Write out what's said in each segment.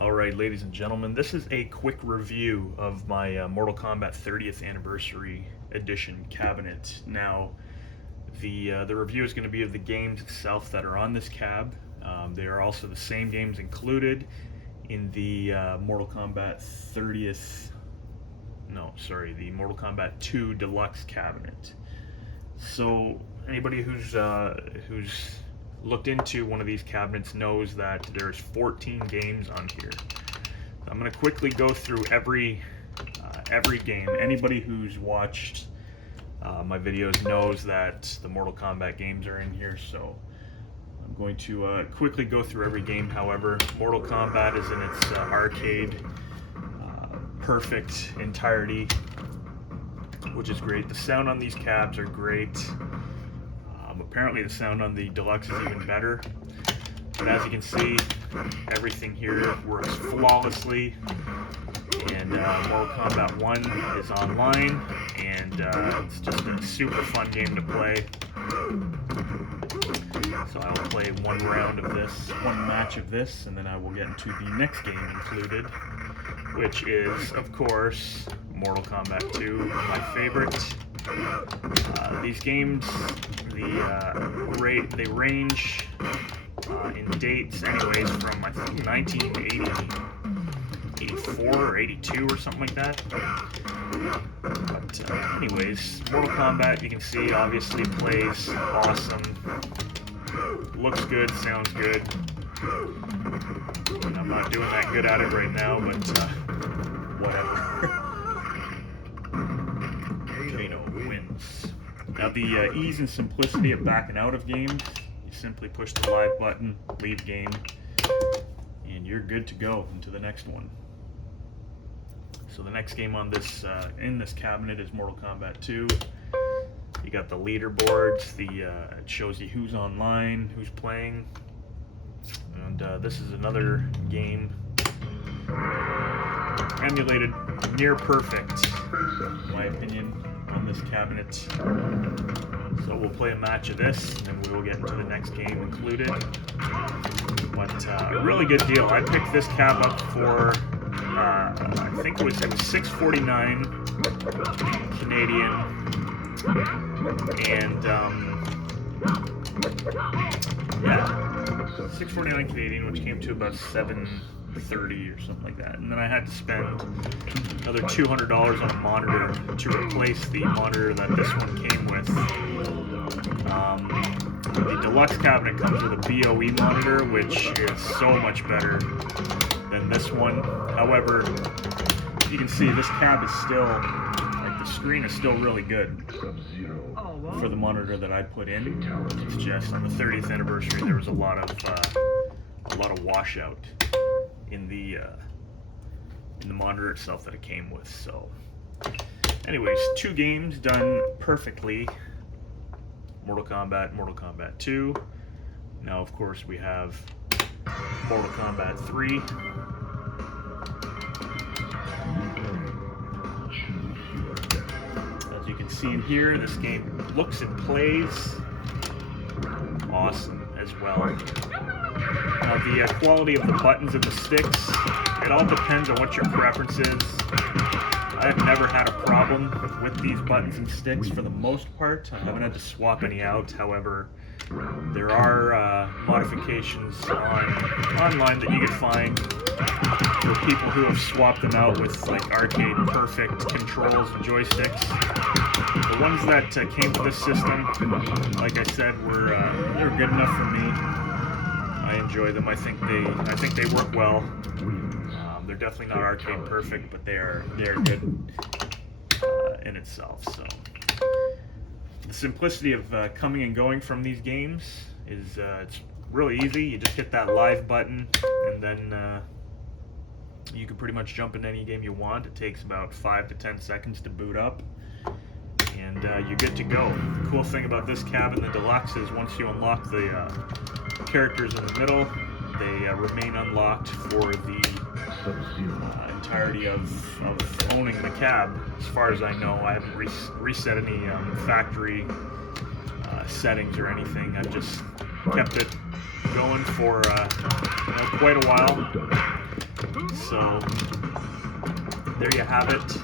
Alright, ladies and gentlemen, this is a quick review of my Mortal Kombat 30th Anniversary Edition cabinet. Now, the review is going to be of the games itself that are on this cab. They are also the same games included in the Mortal Kombat 30th, no, sorry, the Mortal Kombat 2 Deluxe cabinet. So, anybody who's looked into one of these cabinets knows that there's 14 games on here. I'm going to quickly go through every game. Anybody who's watched my videos knows that the Mortal Kombat games are in here, so I'm going to quickly go through every game. However, Mortal Kombat is in its arcade perfect entirety, which is great. The sound on these cabs are great. Apparently the sound on the Deluxe is even better, but as you can see, everything here works flawlessly, and Mortal Kombat 1 is online, and it's just a super fun game to play. So I will play one match of this, and then I will get into the next game included, which is, of course, Mortal Kombat 2, my favorite. These games, they range in dates anyways from, I think, 1984 or 82 or something like that. But anyways, Mortal Kombat, you can see, obviously plays awesome, looks good, sounds good. And I'm not doing that good at it right now, but whatever. Wins. Now, the ease and simplicity of backing out of games, you simply push the live button, leave game, and you're good to go into the next one. So the next game on this in this cabinet is Mortal Kombat 2. You got the leaderboards, it shows you who's online, who's playing, and this is another game emulated near perfect, in my opinion, on this cabinet. So we'll play a match of this, and then we will get into the next game included. But a really good deal. I picked this cab up for I think it was $6.49 Canadian, and yeah, $6.49 Canadian, which came to about $7.30 or something like that. And then I had to spend another $200 on a monitor to replace the monitor that this one came with. The Deluxe cabinet comes with a BOE monitor, which is so much better than this one. However, you can see this cab is still, like, the screen is still really good for the monitor that I put in. It's just on the 30th anniversary there was a lot of washout in the monitor itself that it came with. So anyways, two games done perfectly. Mortal Kombat, Mortal Kombat 2. Now, of course, we have Mortal Kombat 3. As you can see in here, this game looks and plays awesome as well. Now, the quality of the buttons and the sticks, it all depends on what your preference is. I've never had a problem with these buttons and sticks for the most part. I haven't had to swap any out. However, there are modifications online that you can find for people who have swapped them out with, like, arcade perfect controls and joysticks. The ones that came with this system, like I said, they were good enough for me. I enjoy them. I think they work well. They're definitely not arcade perfect, but they are good in itself. So the simplicity of coming and going from these games is it's really easy. You just hit that live button, and then you can pretty much jump into any game you want. It takes about 5 to 10 seconds to boot up, and you're good to go. The cool thing about this cab in the Deluxe is once you unlock the characters in the middle, they remain unlocked for the entirety of owning the cab. As far as I know, I haven't reset any factory settings or anything. I've just kept it going for quite a while. So there you have it.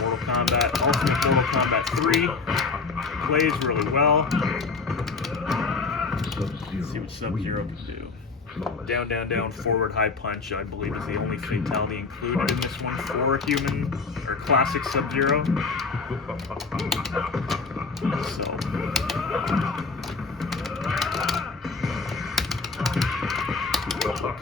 Mortal Kombat, Ultimate Mortal Kombat 3 plays really well. Let's see what Sub-Zero can do. Down, down, down, forward, high punch, I believe is the only fatality included in this one for human or classic Sub-Zero. So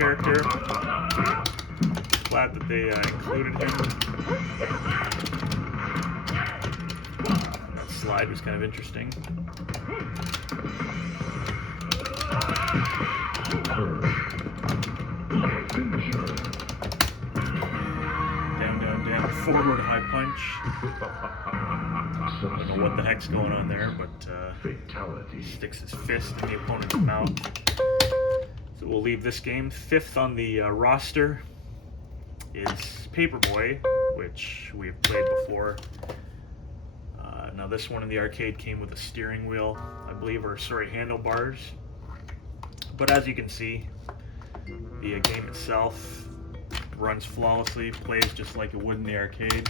character. Glad that they included him. That slide was kind of interesting. Down, down, down, forward, high punch. I don't know what the heck's going on there, but he sticks his fist in the opponent's mouth. So we'll leave this game. 5th on the roster is Paperboy, which we have played before. Now this one in the arcade came with a steering wheel, I believe, or sorry, handlebars. But as you can see, the game itself runs flawlessly, plays just like it would in the arcade.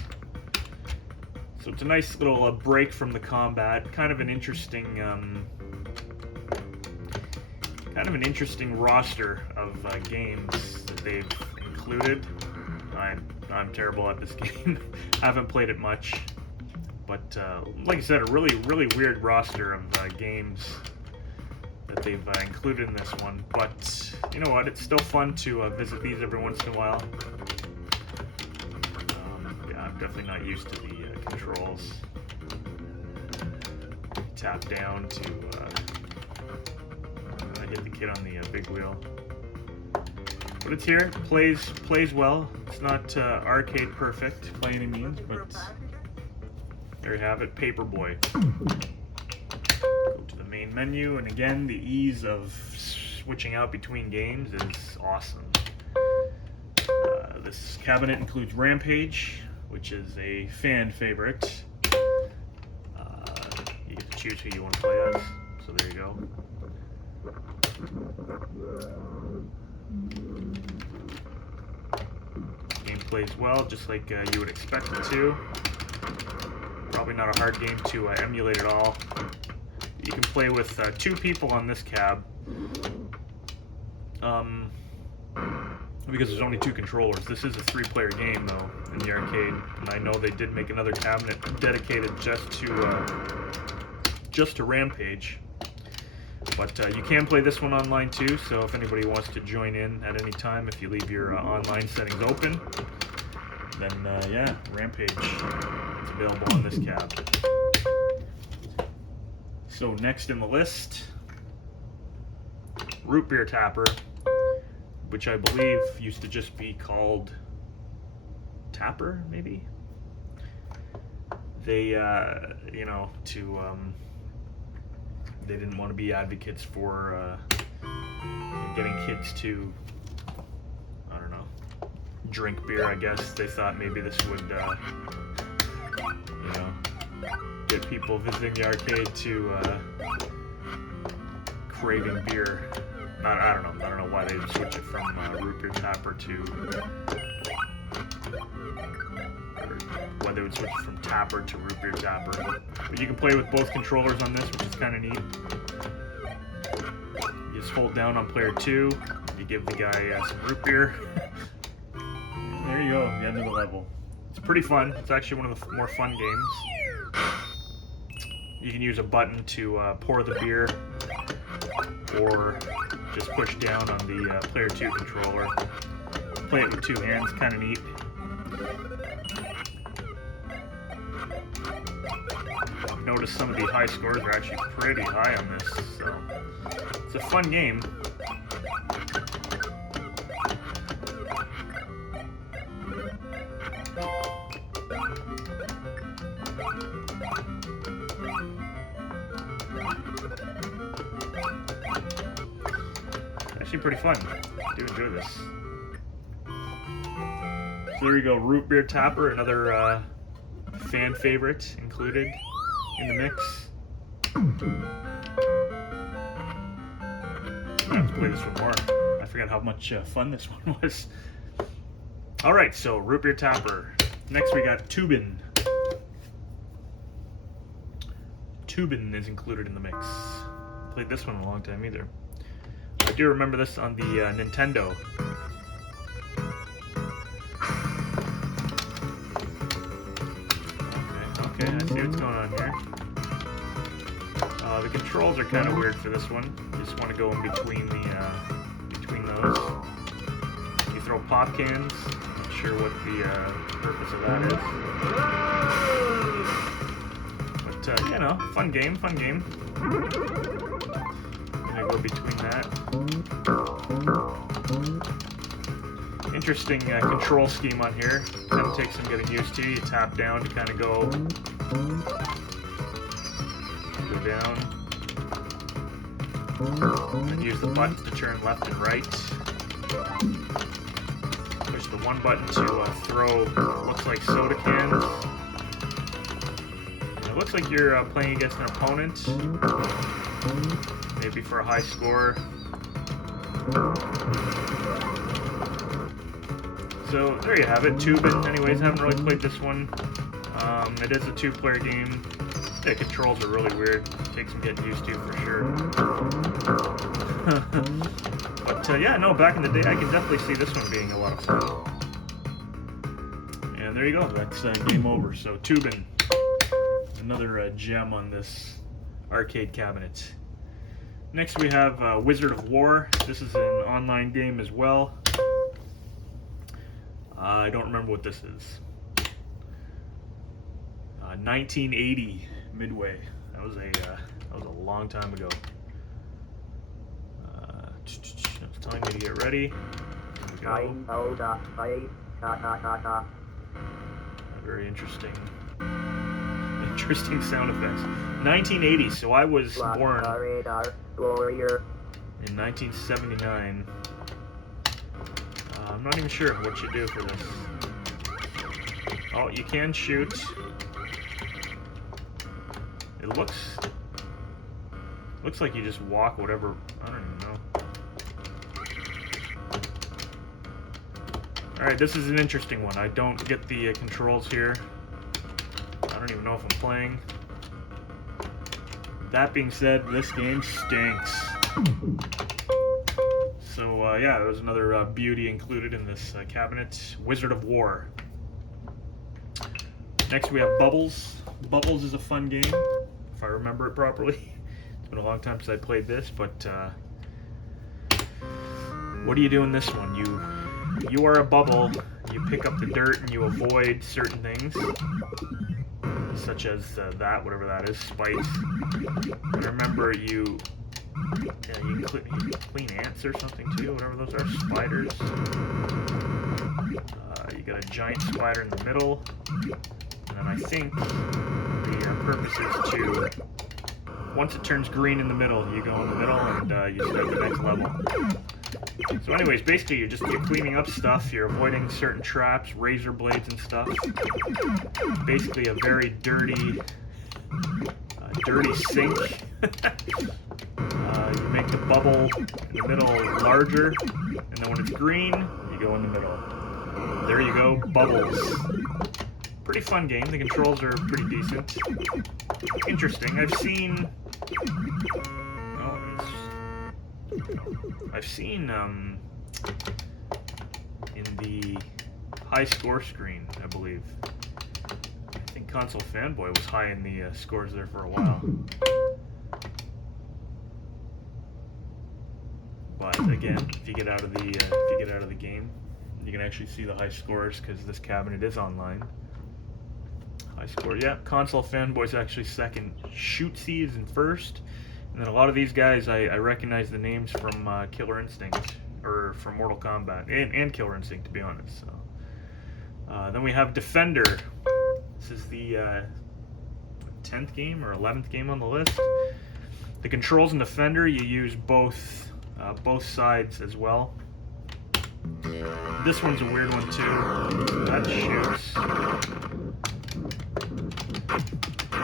So it's a nice little break from the combat. Kind of an interesting roster of games that they've included. I'm terrible at this game. I haven't played it much, but like I said, a really weird roster of games that they've included in this one. But you know what? It's still fun to visit these every once in a while. Yeah, I'm definitely not used to the controls. Tap down to hit the kid on the big wheel. But it's here. Plays well. It's not arcade perfect by any means, but there you have it. Paperboy. Go to the main menu, and again, the ease of switching out between games is awesome. This cabinet includes Rampage, which is a fan favorite. You get to choose who you want to play as, so there you go. Game plays well, just like you would expect it to. Probably not a hard game to emulate at all. You can play with 2 people on this cab. Because there's only 2 controllers. This is a 3-player game though in the arcade, and I know they did make another cabinet dedicated just to Rampage. But you can play this one online too, so if anybody wants to join in at any time, if you leave your online settings open, then yeah, Rampage is available on this cab. So next in the list, Root Beer Tapper, which I believe used to just be called Tapper, maybe? They, you know, they didn't want to be advocates for getting kids to, I don't know, drink beer, I guess. They thought maybe this would, you know, get people visiting the arcade to craving beer. I don't know why they would switch it from Root Beer Tapper to, or why they would switch it from Tapper to Root Beer Tapper. But you can play with both controllers on this, which is kind of neat. You just hold down on player 2, you give the guy some root beer. There you go, the end of the level. It's pretty fun. It's actually one of the more fun games. You can use a button to pour the beer, or just push down on the player 2 controller. Play it with 2 hands, kind of neat. Notice some of the high scores are actually pretty high on this, so it's a fun game. Actually pretty fun. I do enjoy this. So there you go, Root Beer Tapper, another fan favorite included in the mix. gonna have to play this one more. I forgot how much fun this one was. Alright, so Root Beer Tapper. Next we got Tubin. Tubin is included in the mix. Played this one in a long time either. I do remember this on the Nintendo. Okay, I see what's going on here. The controls are kind of weird for this one. You just want to go in between between those. You throw pop cans. Not sure what the purpose of that is. But you know, fun game, fun game. I'm gonna go between that. Interesting control scheme on here. Kind of takes some getting used to. You tap down to kind of go down. And use the buttons to turn left and right. Push the one button to throw what looks like soda cans. And it looks like you're playing against an opponent. Maybe for a high score. So there you have it, Tubin. Anyways, haven't really played this one. It is a two-player game. The controls are really weird. Takes some getting used to for sure. But yeah, no, back in the day, I can definitely see this one being a lot of fun. And there you go. That's game over. So Tubin, another gem on this arcade cabinet. Next we have Wizard of War. This is an online game as well. I don't remember what this is. 1980 Midway. That was a long time ago. It's telling me to get ready. Here we go. Very interesting. Interesting sound effects. 1980. So I was born in 1979. I'm not even sure what you do for this. Oh, you can shoot. It looks like you just walk whatever. I don't even know. Alright, this is an interesting one. I don't get the controls here. I don't even know if I'm playing. That being said, this game stinks. So yeah, there was another beauty included in this cabinet. Wizard of War. Next we have Bubbles. Bubbles is a fun game, if I remember it properly. It's been a long time since I played this, but what do you do in this one? You are a bubble. You pick up the dirt and you avoid certain things, such as that, whatever that is, spikes. And remember, you clean ants or something too, whatever those are, spiders. You got a giant spider in the middle, and then I think the purpose is to, once it turns green in the middle, you go in the middle and you start the next level. So anyways, basically you're cleaning up stuff, you're avoiding certain traps, razor blades and stuff. It's basically a very dirty sink. You make the bubble in the middle larger, and then when it's green, you go in the middle. There you go, Bubbles. Pretty fun game. The controls are pretty decent. Interesting. I've seen in the high score screen, I believe. I think Console Fanboy was high in the scores there for a while. But again, if you get out of the game, you can actually see the high scores because this cabinet is online. High score, yeah. Console Fanboy's actually second. Shootsy is in first. And then a lot of these guys, I recognize the names from Killer Instinct, or from Mortal Kombat, and Killer Instinct, to be honest. So, then we have Defender. This is the 10th game or 11th game on the list. The controls in Defender, you use both sides as well. This one's a weird one too. That shoots.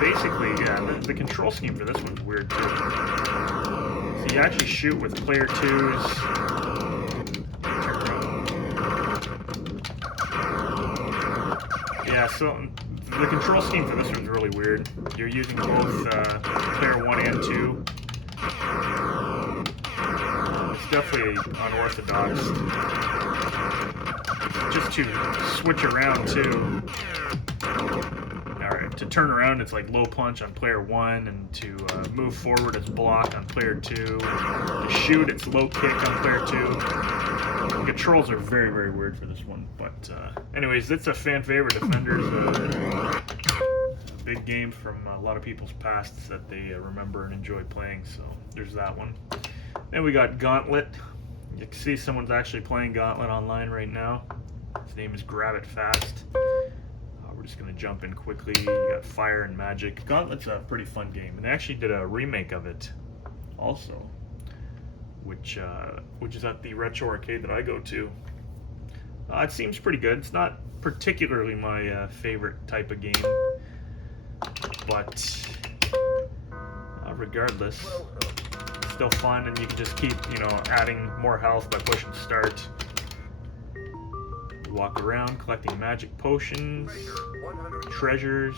Basically, yeah, the control scheme for this one's weird too. So So you actually shoot with player 2's. Yeah, so the control scheme for this one's really weird. You're using both player 1 and 2. It's definitely unorthodox. Just to switch around too. Alright, to turn around it's like low punch on player 1, and to move forward it's block on player 2. To shoot it's low kick on player 2. The controls are very, very weird for this one, but anyways, it's a fan favorite. Defender's a big game from a lot of people's pasts that they remember and enjoy playing, so there's that one. Then we got Gauntlet. You can see someone's actually playing Gauntlet online right now. His name is Grab It Fast. We're just going to jump in quickly. You got Fire and Magic. Gauntlet's a pretty fun game, and they actually did a remake of it also, which is at the retro arcade that I go to. It seems pretty good. It's not particularly my favorite type of game, but regardless, it's still fun, and you can just keep, adding more health by pushing start. You walk around collecting magic potions, treasures,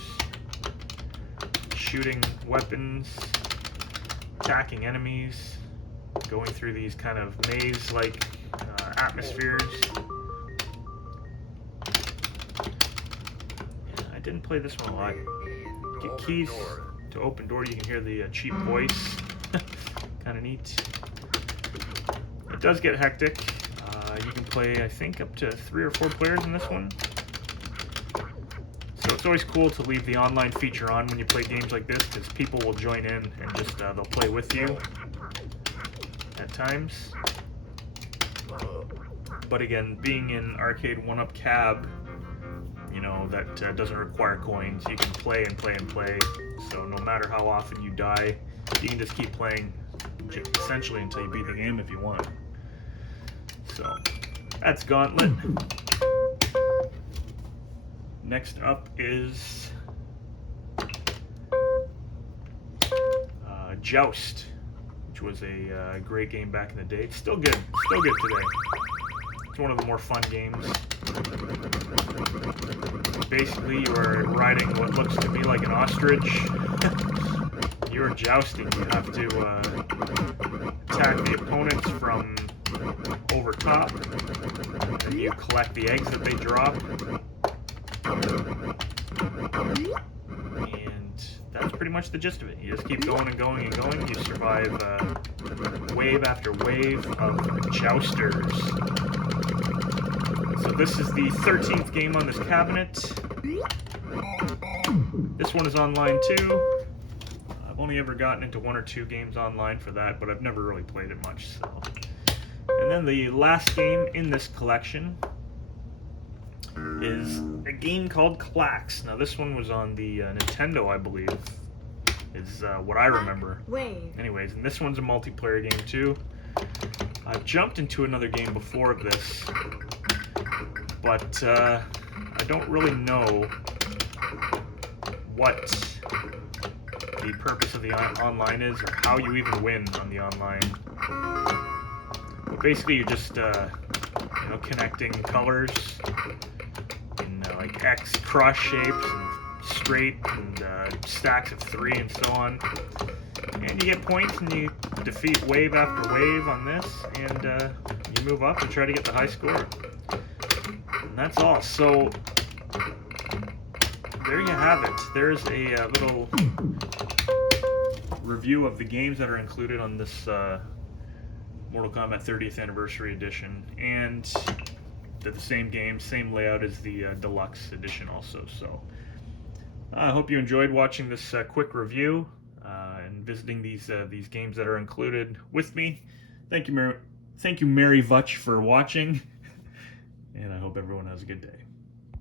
shooting weapons, attacking enemies, going through these kind of maze-like atmospheres. Yeah, I didn't play this one a lot. Get keys to open doors. You can hear the cheap voice. Kind of neat. It does get hectic. You can play, I think, up to 3 or 4 players in this one. So it's always cool to leave the online feature on when you play games like this, because people will join in and just they'll play with you at times. But again, being in arcade 1-up cab, that doesn't require coins. You can play and play and play. So no matter how often you die, you can just keep playing essentially until you beat the game if you want. So that's Gauntlet. Next up is Joust, which was a great game back in the day. It's still good today. It's one of the more fun games. Basically, you are riding what looks to me like an ostrich. You're jousting. You have to attack the opponents from over top, and you collect the eggs that they drop. And that's pretty much the gist of it. You just keep going and going and going. You survive wave after wave of jousters. So this is the 13th game on this cabinet. This one is online too. I've only ever gotten into 1 or 2 games online for that, but I've never really played it much. So. And then the last game in this collection is a game called Clax. Now this one was on the Nintendo, I believe, is what I remember. Anyways, and this one's a multiplayer game too. I've jumped into another game before this, but I don't really know what the purpose of the online is, or how you even win on the online. But basically you're just connecting colors in like X cross shapes and straight and stacks of 3 and so on. And you get points and you defeat wave after wave on this, and you move up and try to get the high score. And that's all. So there you have it. There's a little review of the games that are included on this Mortal Kombat 30th Anniversary Edition, and they're the same game, same layout as the Deluxe Edition also. So I hope you enjoyed watching this quick review and visiting these games that are included with me. Thank you, Mary Vutch, for watching, and I hope everyone has a good day.